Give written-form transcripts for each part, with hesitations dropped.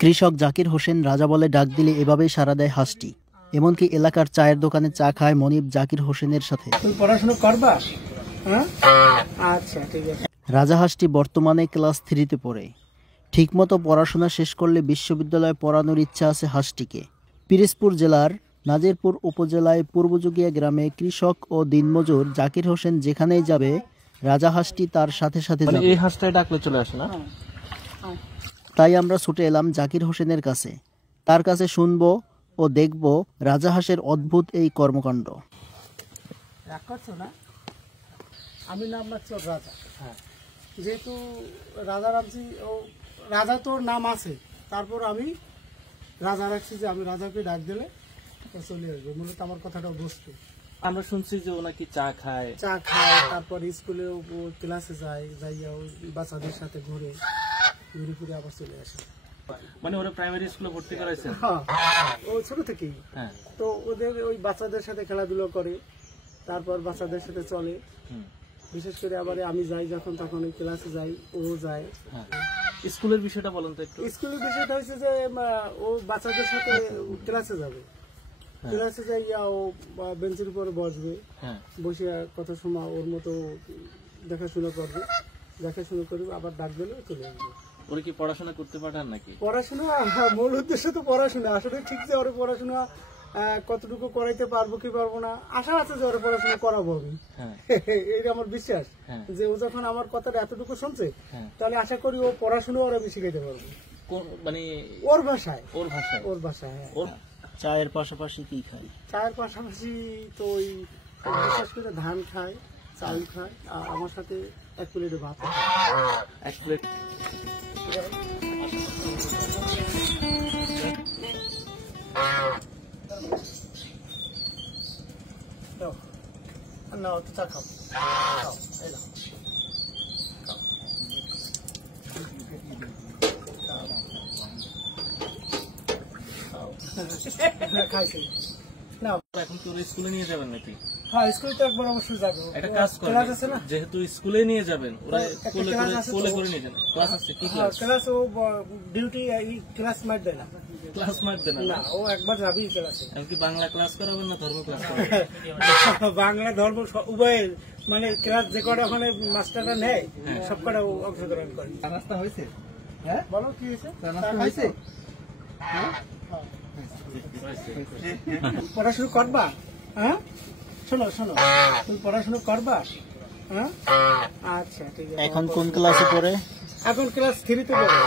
কৃষক জাকির হোসেন রাজা বলে ডাক দিলে এভাবেই সাড়া দেয় হাঁসটি। এমনকি এলাকার চায়ের দোকানে চা খায় মনিব জাকির হোসেনের সাথে। পড়াশোনা করবা? আচ্ছা ঠিক আছে। রাজা হাঁসটি বর্তমানে ক্লাস 3-তে পড়ে। ঠিকমতো পড়াশোনা শেষ করলে বিশ্ববিদ্যালয়ে পড়ানোর ইচ্ছা আছে হাঁসটিকে। পিরোজপুর জেলার নাজিরপুর উপজেলায় পূর্বযুগিয়া গ্রামে কৃষক ও দিনমজুর জাকির হোসেন যেখানেই যাবে রাজা হাঁসটি তার সাথে সাথে যাবে। এই হাঁসটাই ডাকলে চলে আসে না? তাই আমরা ছুটে এলাম জাকির হোসেনের কাছে। তার কাছে শুনবো ও দেখব রাজা হাঁসের অদ্ভুত এই কর্মকাণ্ড। আমি নাম রাখছি রাজা। যেহেতু রাজা রাখছি, ও রাজা তোর নাম আছে, তারপর আমি রাজা রাখছি যে আমি রাজাকে ডাক দিলে চলে আসবে। মূলত আমার কথাটা বস্তু। আমরা শুনছি যে ও নাকি চা খায়, তারপর স্কুলে ক্লাসে যায়, যাইয়া বাচ্চাদের সাথে ঘুরে ফিরে আবার চলে আসে। মানে ওরা প্রাইমারি স্কুলে ভর্তি করাইছে? হ্যাঁ, ও ছোট থেকেই। তো ওদের ওই বাচ্চাদের সাথে খেলাধুলা করে, তারপর বাচ্চাদের সাথে চলে। বিশেষ করে আবার আমি যাই যখন, তখন ওই ক্লাসে যাই, ও যায়। স্কুলের বিষয়টা বলেন তো একটু। স্কুলের বিষয়টা হচ্ছে যে ও বাচ্চাদের সাথে ক্লাসে যাবে, ক্লাসে যাইয়া ও বেঞ্চের উপরে বসবে, বসে কত সময় ওর মতো দেখাশোনা করবে, আবার ডাক দিলে চলে আসবে। ওরা কি পড়াশোনা করতে পাঠান নাকি? পড়াশোনা মূল উদ্দেশ্য তো পড়াশোনা। আসলে ঠিক যে ওর পড়াশোনা কতটুকু করাইতে পারবো কি পারবো না, আশা আছে যে ওর পড়াশোনা করাবো আমি। এটা আমার বিশ্বাস যে ও যখন আমার কথাটা এতটুকু শুনছে, তাহলে আশা করি ও পড়াশোনা ওর আমি শিখাইতে পারবো, মানে ওর ভাষায়। ওর চায়ের পাশাপাশি কি খায়? চায়ের পাশাপাশি তো ওই বিশেষ করে ধান খায়, চাল খায়, আর আমার সাথে 1 প্লেটে ভাত খায়। 1 প্লেট না, চা খাও। খাইছি না। এখন তো স্কুলে নিয়ে যাবেন নাকি? হ্যাঁ, স্কুলে তো একবার অবশ্যই যাবো। একটা কাজ করেন, যেহেতু স্কুলে নিয়ে যাবেন, ওরা কোলে করে নিয়ে যান। ক্লাস আছে? কি ক্লাস? ক্লাস ও ডিউটি ক্লাস মার দেয় না। ক্লাস মার দেন না, ও একবার যাবেই ক্লাসে। এমনকি বাংলা ক্লাস করাবেন না ধর্ম ক্লাস করাবেন? বাংলা ধর্ম উভয়ের, মানে ক্লাস যে কটা ওখানে মাস্টাররা নেয় সব কটা অংশগ্রহণ করে। রাস্তা হয়েছে? হ্যাঁ, বলো কি হয়েছে? হয়েছে? পড়াশুনো করবা? হ্যাঁ, শোনো তুমি পড়াশুনো করবা? হ্যাঁ, আচ্ছা ঠিক আছে। এখন কোন ক্লাসে পড়ে? এখন ক্লাস 3-তে পড়ে।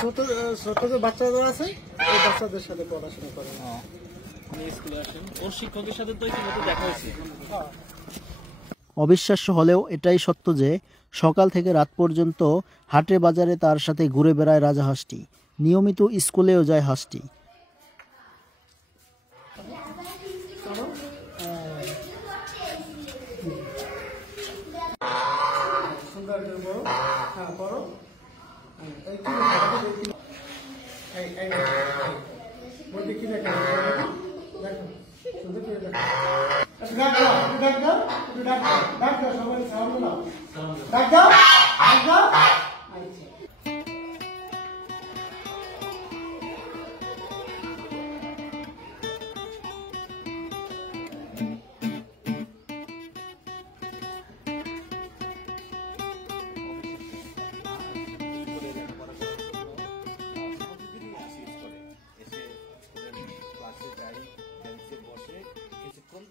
ছোট যে বাচ্চারা আছে, ওই বাচ্চাদের সাথে পড়াশোনা করে। স্কুলে আসেন, ওর শিক্ষকের সাথে তো ইতিমধ্যে দেখা হয়েছে। অবিশ্বাস্য হলেও এটাই সত্য যে সকাল থেকে রাত পর্যন্ত হাটে বাজারে তার সাথে ঘুরে বেড়ায় রাজা হাঁসটি। নিয়মিত স্কুলেও যায় হাঁসটি।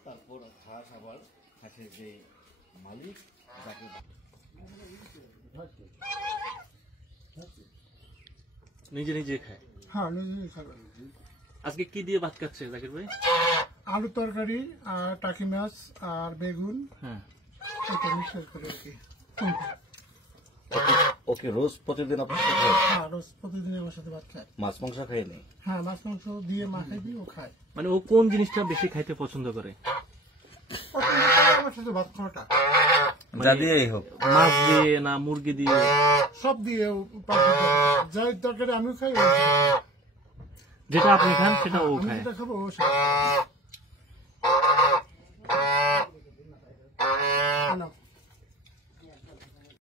তারপর হাঁস আবার হাঁসের যে মালিক তাকে নিজে খায়। হ্যাঁ, নিজেই খাবে। আজকে কি দিয়ে ভাত খাচ্ছে জাকির ভাই? আলু তরকারি আর টাকি মাছ আর বেগুন, এটা মিক্স করে আর কি। ওকে রোজ প্রতিদিন আপনার সাথে খায়? হ্যাঁ, রোজ প্রতিদিন আমার সাথে ভাত খায়। মাছ মাংস খায় নি? হ্যাঁ, মাছ মাংস দিয়ে মাখাই দিয়ে ও খায়। মানে ও কোন জিনিসটা বেশি খাইতে পছন্দ করে? আমার সাথে ভাত খাওয়াটা যা দিয়েই হোক, মাছ দিয়ে না মুরগি দিয়ে? সব দিয়ে। যাই তরকারি আমিও খাই, যেটা আপনি খান সেটা ও খায়। যেটা খাবো ও খায়।